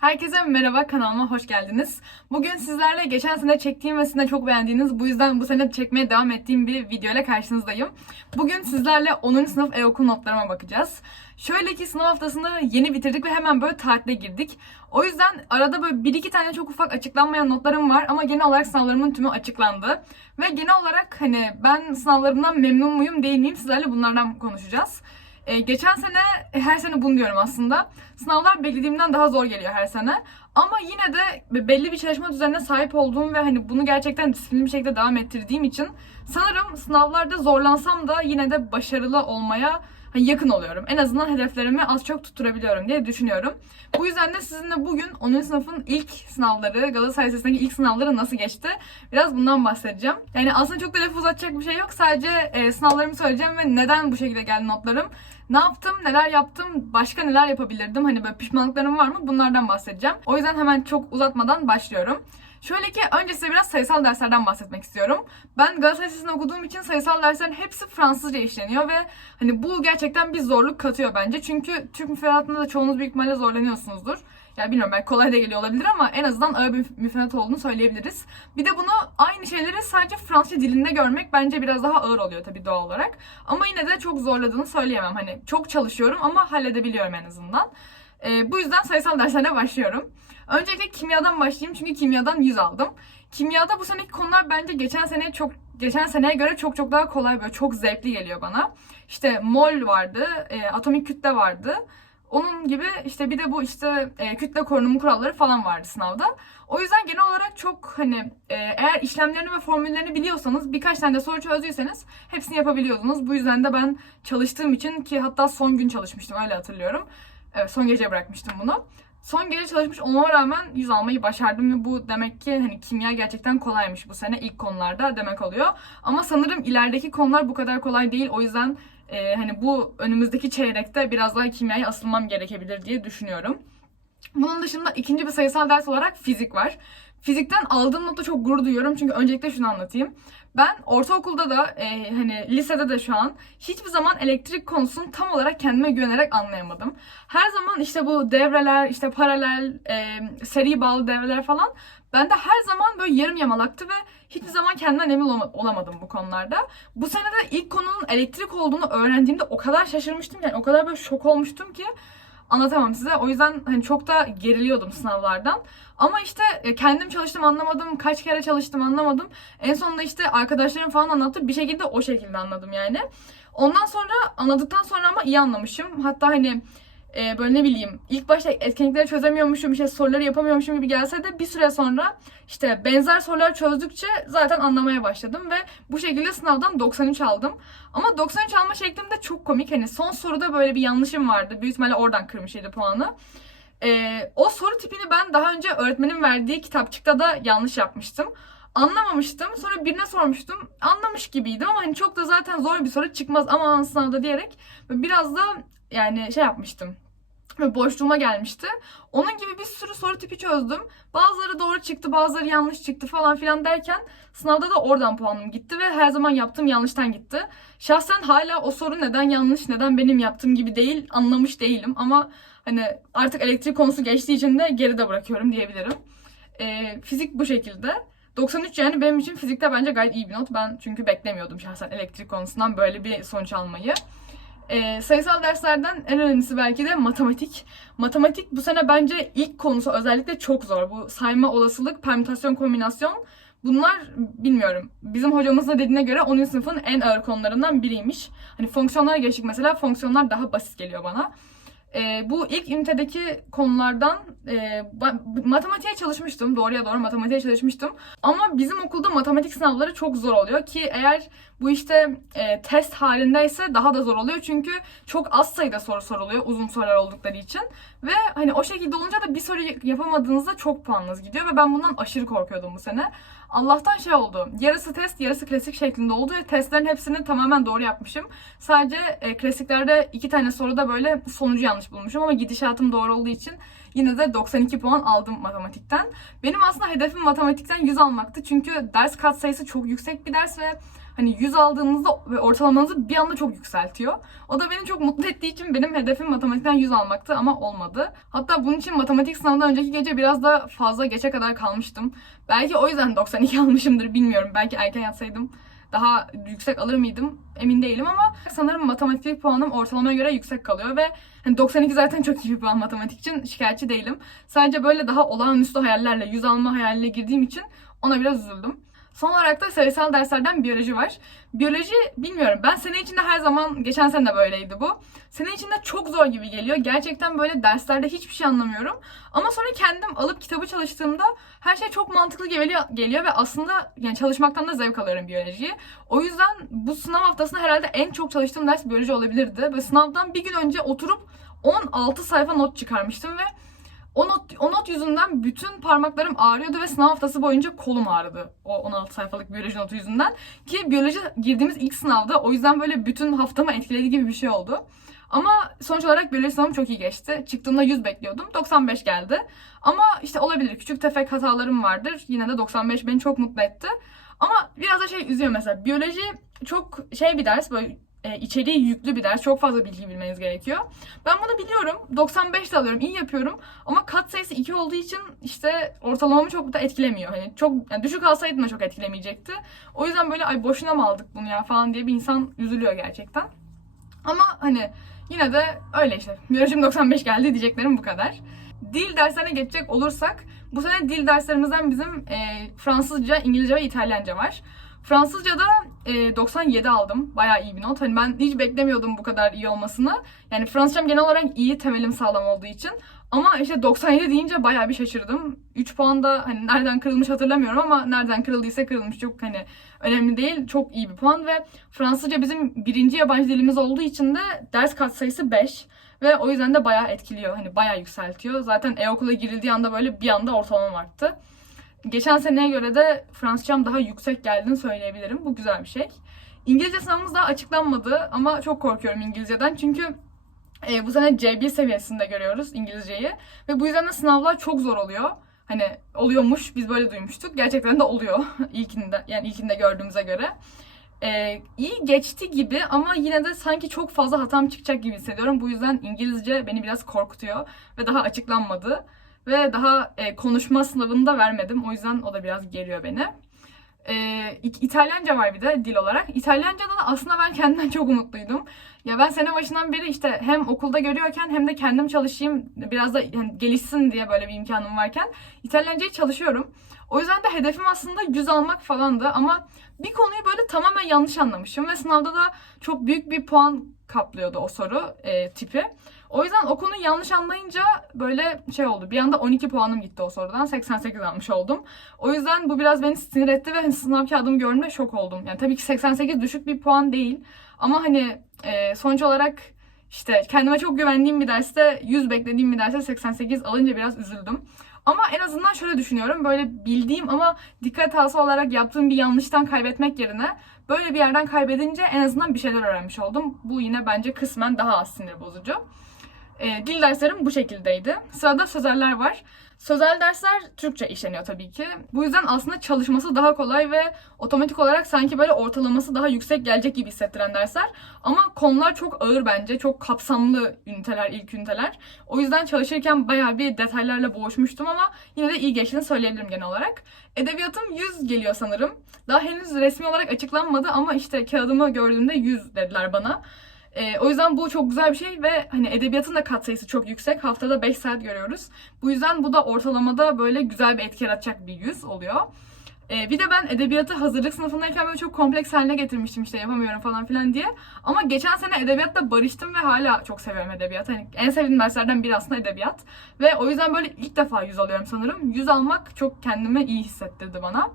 Herkese merhaba, kanalıma hoş geldiniz. Bugün sizlerle geçen sene çektiğim ve sizin de çok beğendiğiniz, bu yüzden bu sene çekmeye devam ettiğim bir video ile karşınızdayım. Bugün sizlerle 10. sınıf e-okul notlarıma bakacağız. Şöyle ki sınav haftasını yeni bitirdik ve hemen böyle tatile girdik. O yüzden arada böyle bir iki tane çok ufak açıklanmayan notlarım var ama genel olarak sınavlarımın tümü açıklandı. Ve genel olarak hani ben sınavlarımdan memnun muyum değil miyim sizlerle bunlardan konuşacağız. Geçen sene, her sene bunu diyorum aslında. Sınavlar beklediğimden daha zor geliyor her sene. Ama yine de belli bir çalışma düzenine sahip olduğum ve hani bunu gerçekten disiplinli bir şekilde devam ettirdiğim için sanırım sınavlarda zorlansam da yine de başarılı olmaya yakın oluyorum. En azından hedeflerimi az çok tutturabiliyorum diye düşünüyorum. Bu yüzden de sizinle bugün 10. sınıfın ilk sınavları, Galatasaray Lisesi'ndeki ilk sınavları nasıl geçti? Biraz bundan bahsedeceğim. Yani aslında çok da laf uzatacak bir şey yok. Sadece sınavlarımı söyleyeceğim ve neden bu şekilde geldi notlarım. Ne yaptım, neler yaptım, başka neler yapabilirdim? Hani böyle pişmanlıklarım var mı? Bunlardan bahsedeceğim. O yüzden hemen çok uzatmadan başlıyorum. Şöyle ki önce size biraz sayısal derslerden bahsetmek istiyorum. Ben Galatasaray Lisesi'nde okuduğum için sayısal derslerin hepsi Fransızca işleniyor ve hani bu gerçekten bir zorluk katıyor bence. Çünkü Türk müfredatında da çoğunuz büyük ihtimalle zorlanıyorsunuzdur. Yani bilmiyorum, belki kolay da geliyor olabilir ama en azından ağır bir müfredat olduğunu söyleyebiliriz. Bir de bunu aynı şeyleri sadece Fransızca dilinde görmek bence biraz daha ağır oluyor tabii doğal olarak. Ama yine de çok zorladığını söyleyemem. Hani çok çalışıyorum ama halledebiliyorum en azından. Bu yüzden sayısal derslerine başlıyorum. Öncelikle kimyadan başlayayım çünkü kimyadan 100 aldım. Kimyada bu seneki konular bence geçen seneye göre çok daha kolay, böyle çok zevkli geliyor bana. İşte mol vardı, atomik kütle vardı. Onun gibi işte bir de bu işte kütle korunumu kuralları falan vardı sınavda. O yüzden genel olarak çok hani eğer işlemlerini ve formüllerini biliyorsanız, birkaç tane de soru çözdüyseniz hepsini yapabiliyordunuz. Bu yüzden de ben çalıştığım için, ki hatta son gün çalışmıştım öyle hatırlıyorum. Evet, son gece bırakmıştım bunu. Son gece çalışmış olmama rağmen 100 almayı başardım ve bu demek ki hani kimya gerçekten kolaymış bu sene ilk konularda demek oluyor. Ama sanırım ilerideki konular bu kadar kolay değil. O yüzden hani bu önümüzdeki çeyrekte biraz daha kimyaya asılmam gerekebilir diye düşünüyorum. Bunun dışında ikinci bir sayısal ders olarak fizik var. Fizikten aldığım notu çok gurur duyuyorum çünkü öncelikle şunu anlatayım. Ben ortaokulda da hani lisede de şu an hiçbir zaman elektrik konusunu tam olarak kendime güvenerek anlayamadım. Her zaman işte bu devreler, işte paralel, seri bağlı devreler falan bende her zaman böyle yarım yamalaktı ve hiçbir zaman kendimden emin olamadım bu konularda. Bu sene de ilk konunun elektrik olduğunu öğrendiğimde o kadar şaşırmıştım, yani o kadar böyle şok olmuştum ki anlatamam size. O yüzden hani çok da geriliyordum sınavlardan. Ama işte kendim çalıştım anlamadım. Kaç kere çalıştım anlamadım. En sonunda işte arkadaşlarım falan anlattı. Bir şekilde o şekilde anladım yani. Ondan sonra anladıktan sonra ama iyi anlamışım. Hatta hani böyle ne bileyim, ilk başta etkinlikleri çözemiyormuşum, işte soruları yapamıyormuşum gibi gelse de bir süre sonra işte benzer sorular çözdükçe zaten anlamaya başladım ve bu şekilde sınavdan 93 aldım. Ama 93 alma şeklim de çok komik. Hani son soruda böyle bir yanlışım vardı. Büyük ihtimalle oradan kırmış 7 puanı. O soru tipini ben daha önce öğretmenin verdiği kitapçıkta da yanlış yapmıştım. Anlamamıştım. Sonra birine sormuştum. Anlamış gibiydim ama hani çok da zaten zor bir soru çıkmaz ama sınavda diyerek biraz da yani şey yapmıştım. Ve boşluğuma gelmişti. Onun gibi bir sürü soru tipi çözdüm. Bazıları doğru çıktı, bazıları yanlış çıktı falan filan derken sınavda da oradan puanım gitti ve her zaman yaptığım yanlıştan gitti. Şahsen hala o soru neden yanlış, neden benim yaptığım gibi değil anlamış değilim ama hani artık elektrik konusu geçtiği için de geride bırakıyorum diyebilirim. Fizik bu şekilde. 93 yani benim için fizikte bence gayet iyi bir not. Ben çünkü beklemiyordum şahsen elektrik konusundan böyle bir sonuç almayı. Sayısal derslerden en önemlisi belki de matematik. Matematik bu sene bence ilk konusu özellikle çok zor. Bu sayma, olasılık, permütasyon, kombinasyon. Bunlar bilmiyorum. Bizim hocamızın da dediğine göre 10. sınıfın en ağır konularından biriymiş. Hani fonksiyonlara geçtik mesela. Fonksiyonlar daha basit geliyor bana. Bu ilk ünitedeki konulardan matematiğe çalışmıştım. Doğruya doğru matematiğe çalışmıştım. Ama bizim okulda matematik sınavları çok zor oluyor ki eğer bu işte test halindeyse daha da zor oluyor. Çünkü çok az sayıda soru soruluyor uzun sorular oldukları için. Ve hani o şekilde olunca da bir soru yapamadığınızda çok puanınız gidiyor ve ben bundan aşırı korkuyordum bu sene. Allah'tan şey oldu. Yarısı test, yarısı klasik şeklinde oldu ve testlerin hepsini tamamen doğru yapmışım. Sadece klasiklerde 2 tane soruda böyle sonucu yanlış bulmuşum ama gidişatım doğru olduğu için yine de 92 puan aldım matematikten. Benim aslında hedefim matematikten 100 almaktı. Çünkü ders katsayısı çok yüksek bir ders ve hani 100 aldığınızda ve ortalamanızı bir anda çok yükseltiyor. O da beni çok mutlu ettiği için benim hedefim matematikten 100 almaktı ama olmadı. Hatta bunun için matematik sınavından önceki gece biraz da fazla geçe kadar kalmıştım. Belki o yüzden 92 almışımdır, bilmiyorum. Belki erken yatsaydım daha yüksek alır mıydım emin değilim ama sanırım matematik puanım ortalamaya göre yüksek kalıyor ve hani 92 zaten çok iyi bir puan matematik için, şikayetçi değilim. Sadece böyle daha olağanüstü hayallerle, 100 alma hayaline girdiğim için ona biraz üzüldüm. Son olarak da sayısal derslerden biyoloji var. Biyoloji bilmiyorum, ben sene içinde her zaman, geçen sene de böyleydi bu. Sene içinde çok zor gibi geliyor. Gerçekten böyle derslerde hiçbir şey anlamıyorum. Ama sonra kendim alıp kitabı çalıştığımda her şey çok mantıklı geliyor ve aslında yani çalışmaktan da zevk alıyorum biyolojiyi. O yüzden bu sınav haftasında herhalde en çok çalıştığım ders biyoloji olabilirdi. Ve sınavdan bir gün önce oturup 16 sayfa not çıkarmıştım ve o not yüzünden bütün parmaklarım ağrıyordu ve sınav haftası boyunca kolum ağrıdı. O 16 sayfalık biyoloji notu yüzünden. Ki biyoloji girdiğimiz ilk sınavda, o yüzden böyle bütün haftamı etkilediği gibi bir şey oldu. Ama sonuç olarak biyoloji sınavım çok iyi geçti. Çıktığımda 100 bekliyordum. 95 geldi. Ama işte olabilir. Küçük tefek hatalarım vardır. Yine de 95 beni çok mutlu etti. Ama biraz da üzüyor mesela. Biyoloji çok bir ders. Böyle içeriği yüklü bir ders. Çok fazla bilgi bilmeniz gerekiyor. Ben bunu biliyorum. 95 de alıyorum. İyi yapıyorum. Ama katsayısı 2 olduğu için işte ortalamamı çok da etkilemiyor. Hani çok yani düşük alsaydım da çok etkilemeyecekti. O yüzden böyle ay boşuna mı aldık bunu ya falan diye bir insan üzülüyor gerçekten. Ama hani yine de öyle işte. Biyolojim 95 geldi, diyeceklerim bu kadar. Dil derslerine geçecek olursak, bu sene dil derslerimizden bizim Fransızca, İngilizce ve İtalyanca var. Fransızca'da 97 aldım. Bayağı iyi bir not. Hani ben hiç beklemiyordum bu kadar iyi olmasını. Yani Fransızcam genel olarak iyi, temelim sağlam olduğu için. Ama işte 97 deyince bayağı bir şaşırdım. 3 puan da hani nereden kırılmış hatırlamıyorum ama nereden kırıldıysa kırılmış, çok hani önemli değil. Çok iyi bir puan ve Fransızca bizim birinci yabancı dilimiz olduğu için de ders katsayısı 5. Ve o yüzden de bayağı etkiliyor. Hani bayağı yükseltiyor. Zaten e-okula girildiği anda böyle bir anda ortalamam arttı. Geçen seneye göre de Fransızcam daha yüksek geldiğini söyleyebilirim. Bu güzel bir şey. İngilizce sınavımız daha açıklanmadı ama çok korkuyorum İngilizceden. Çünkü bu sene C1 seviyesinde görüyoruz İngilizceyi. Ve bu yüzden de sınavlar çok zor oluyor. Hani oluyormuş, biz böyle duymuştuk. Gerçekten de oluyor ilkinde gördüğümüze göre. İyi geçti gibi ama yine de sanki çok fazla hatam çıkacak gibi hissediyorum. Bu yüzden İngilizce beni biraz korkutuyor ve daha açıklanmadı. Ve daha konuşma sınavını da vermedim. O yüzden o da biraz geriyor beni. İtalyanca var bir de dil olarak. İtalyanca'da da aslında ben kendimden çok umutluydum. Ya ben sene başından beri işte hem okulda görüyorken hem de kendim çalışayım, biraz da yani gelişsin diye böyle bir imkanım varken İtalyancayı çalışıyorum. O yüzden de hedefim aslında 100 almak falandı ama bir konuyu böyle tamamen yanlış anlamışım ve sınavda da çok büyük bir puan kaplıyordu o soru tipi. O yüzden o konuyu yanlış anlayınca böyle oldu. Bir anda 12 puanım gitti o sorudan. 88 almış oldum. O yüzden bu biraz beni sinir etti ve sınav kağıdımı gördüğümde şok oldum. Yani tabii ki 88 düşük bir puan değil. Ama hani sonuç olarak işte kendime çok güvendiğim bir derste, 100 beklediğim bir derste 88 alınca biraz üzüldüm. Ama en azından şöyle düşünüyorum. Böyle bildiğim ama dikkat hatası olarak yaptığım bir yanlıştan kaybetmek yerine böyle bir yerden kaybedince en azından bir şeyler öğrenmiş oldum. Bu yine bence kısmen daha az sinir bozucu. Dil derslerim bu şekildeydi. Sırada sözeller var. Sözel dersler Türkçe işleniyor tabii ki. Bu yüzden aslında çalışması daha kolay ve otomatik olarak sanki böyle ortalaması daha yüksek gelecek gibi hissettiren dersler. Ama konular çok ağır bence. Çok kapsamlı üniteler, ilk üniteler. O yüzden çalışırken bayağı bir detaylarla boğuşmuştum ama yine de iyi geçtiğini söyleyebilirim genel olarak. Edebiyatım 100 geliyor sanırım. Daha henüz resmi olarak açıklanmadı ama işte kağıdımı gördüğümde 100 dediler bana. O yüzden bu çok güzel bir şey ve hani edebiyatın da katsayısı çok yüksek. Haftada 5 saat görüyoruz. Bu yüzden bu da ortalamada böyle güzel bir etki yaratacak bir 100 oluyor. Bir de ben edebiyatı hazırlık sınıfındayken böyle çok kompleks haline getirmiştim işte yapamıyorum falan filan diye. Ama geçen sene edebiyatla barıştım ve hala çok seviyorum edebiyat. Hani en sevdiğim derslerden biri aslında edebiyat. Ve o yüzden böyle ilk defa 100 alıyorum sanırım. 100 almak çok kendimi iyi hissettirdi bana.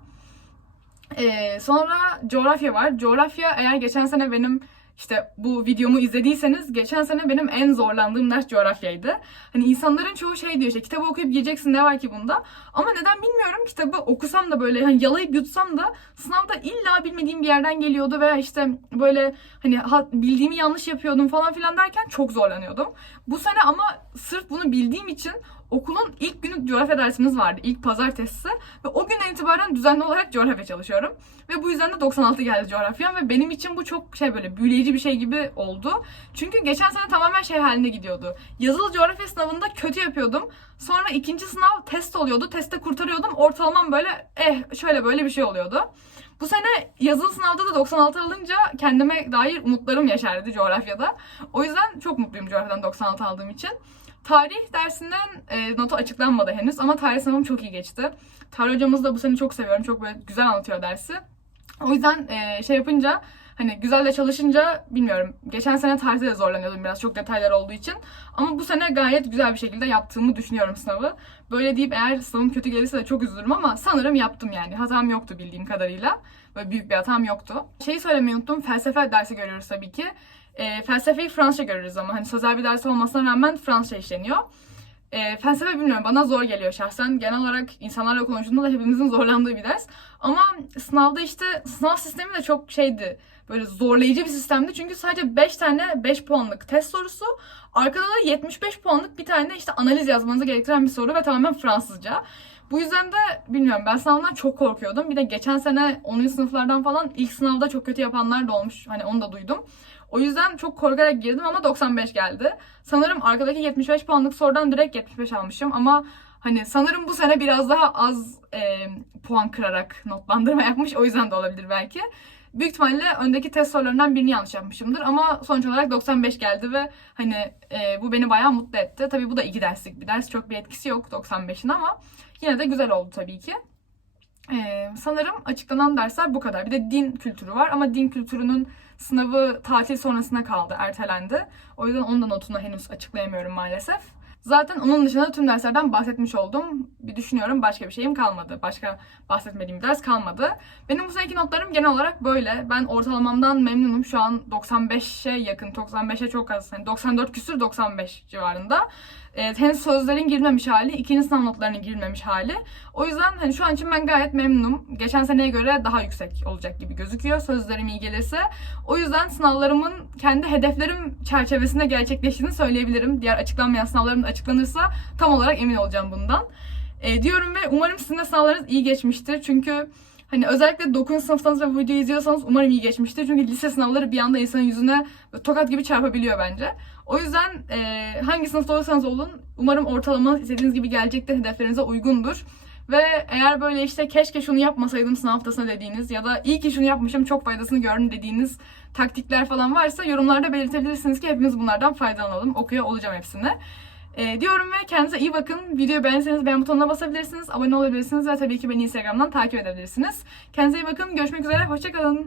Sonra coğrafya var. Coğrafya eğer geçen sene benim İşte bu videomu izlediyseniz geçen sene benim en zorlandığım ders coğrafyaydı. Hani insanların çoğu diyor işte kitabı okuyup gireceksin ne var ki bunda. Ama neden bilmiyorum, kitabı okusam da böyle hani yalayıp yutsam da sınavda illa bilmediğim bir yerden geliyordu veya işte böyle hani bildiğimi yanlış yapıyordum falan filan derken çok zorlanıyordum. Bu sene ama sırf bunu bildiğim için okulun ilk günü coğrafya dersimiz vardı. İlk pazartesisi. Ve o günden itibaren düzenli olarak coğrafya çalışıyorum. Ve bu yüzden de 96 geldi coğrafyam ve benim için bu çok böyle büyüleyici bir şey gibi oldu. Çünkü geçen sene tamamen halinde gidiyordu. Yazılı coğrafya sınavında kötü yapıyordum. Sonra ikinci sınav test oluyordu. Testte kurtarıyordum. Ortalamam böyle şöyle böyle bir şey oluyordu. Bu sene yazılı sınavda da 96 alınca kendime dair umutlarım yeşerdi coğrafyada. O yüzden çok mutluyum coğrafyadan 96 aldığım için. Tarih dersinden notu açıklanmadı henüz ama tarih sınavım çok iyi geçti. Tarih hocamızı da bu sene çok seviyorum. Çok böyle güzel anlatıyor dersi. O yüzden yapınca hani güzel de çalışınca bilmiyorum. Geçen sene tarihte de zorlanıyordum biraz çok detaylar olduğu için. Ama bu sene gayet güzel bir şekilde yaptığımı düşünüyorum sınavı. Böyle deyip eğer sınavım kötü gelirse de çok üzülürüm ama sanırım yaptım yani. Hatam yoktu bildiğim kadarıyla. Böyle büyük bir hatam yoktu. Şeyi söylemeyi unuttum. Felsefe dersi görüyoruz tabii ki. Felsefeyi Fransızca görürüz ama hani sözel bir ders olmasına rağmen Fransızca işleniyor. Felsefe bilmiyorum bana zor geliyor şahsen. Genel olarak insanlarla konuştuğumda da hepimizin zorlandığı bir ders. Ama sınavda işte sınav sistemi de çok böyle zorlayıcı bir sistemdi. Çünkü sadece 5 tane 5 puanlık test sorusu. Arkada da 75 puanlık bir tane işte analiz yazmanızı gerektiren bir soru ve tamamen Fransızca. Bu yüzden de bilmiyorum ben sınavdan çok korkuyordum. Bir de geçen sene 10. sınıflardan falan ilk sınavda çok kötü yapanlar da olmuş. Hani onu da duydum. O yüzden çok korkarak girdim ama 95 geldi. Sanırım arkadaki 75 puanlık sorudan direkt 75 almışım ama hani sanırım bu sene biraz daha az puan kırarak notlandırma yapmış. O yüzden de olabilir belki. Büyük ihtimalle öndeki test sorularından birini yanlış yapmışımdır ama sonuç olarak 95 geldi ve hani bu beni bayağı mutlu etti. Tabii bu da 2 derslik bir ders. Çok bir etkisi yok 95'in ama yine de güzel oldu tabii ki. Sanırım açıklanan dersler bu kadar. Bir de din kültürü var ama din kültürünün sınavı tatil sonrasına kaldı, ertelendi. O yüzden onun da notunu henüz açıklayamıyorum maalesef. Zaten onun dışında tüm derslerden bahsetmiş oldum. Bir düşünüyorum başka bir şeyim kalmadı. Başka bahsetmediğim ders kalmadı. Benim bu seneki notlarım genel olarak böyle. Ben ortalamamdan memnunum. Şu an 95'e yakın, 95'e çok az. Yani 94 küsür 95 civarında. Henüz sözlerin girmemiş hali, ikinci sınav notlarının girmemiş hali. O yüzden hani şu an için ben gayet memnunum. Geçen seneye göre daha yüksek olacak gibi gözüküyor sözlerim iyi gelirse. O yüzden sınavlarımın kendi hedeflerim çerçevesinde gerçekleştiğini söyleyebilirim. Diğer açıklanmayan sınavlarım da açıklanırsa tam olarak emin olacağım bundan. Diyorum ve umarım sizin de sınavlarınız iyi geçmiştir. Çünkü hani özellikle 9. sınıftanız ve bu videoyu izliyorsanız umarım iyi geçmiştir. Çünkü lise sınavları bir anda insanın yüzüne tokat gibi çarpabiliyor bence. O yüzden hangi sınıfta olursanız olun umarım ortalamanız istediğiniz gibi gelecektir, hedeflerinize uygundur. Ve eğer böyle işte keşke şunu yapmasaydım sınav haftasında dediğiniz ya da iyi ki şunu yapmışım çok faydasını gördüm dediğiniz taktikler falan varsa yorumlarda belirtebilirsiniz ki hepimiz bunlardan faydalanalım. Okuyor olacağım hepsini. Diyorum ve kendinize iyi bakın. Videoyu beğenseniz beğen butonuna basabilirsiniz, abone olabilirsiniz ve tabii ki beni Instagram'dan takip edebilirsiniz. Kendinize iyi bakın. Görüşmek üzere. Hoşça kalın.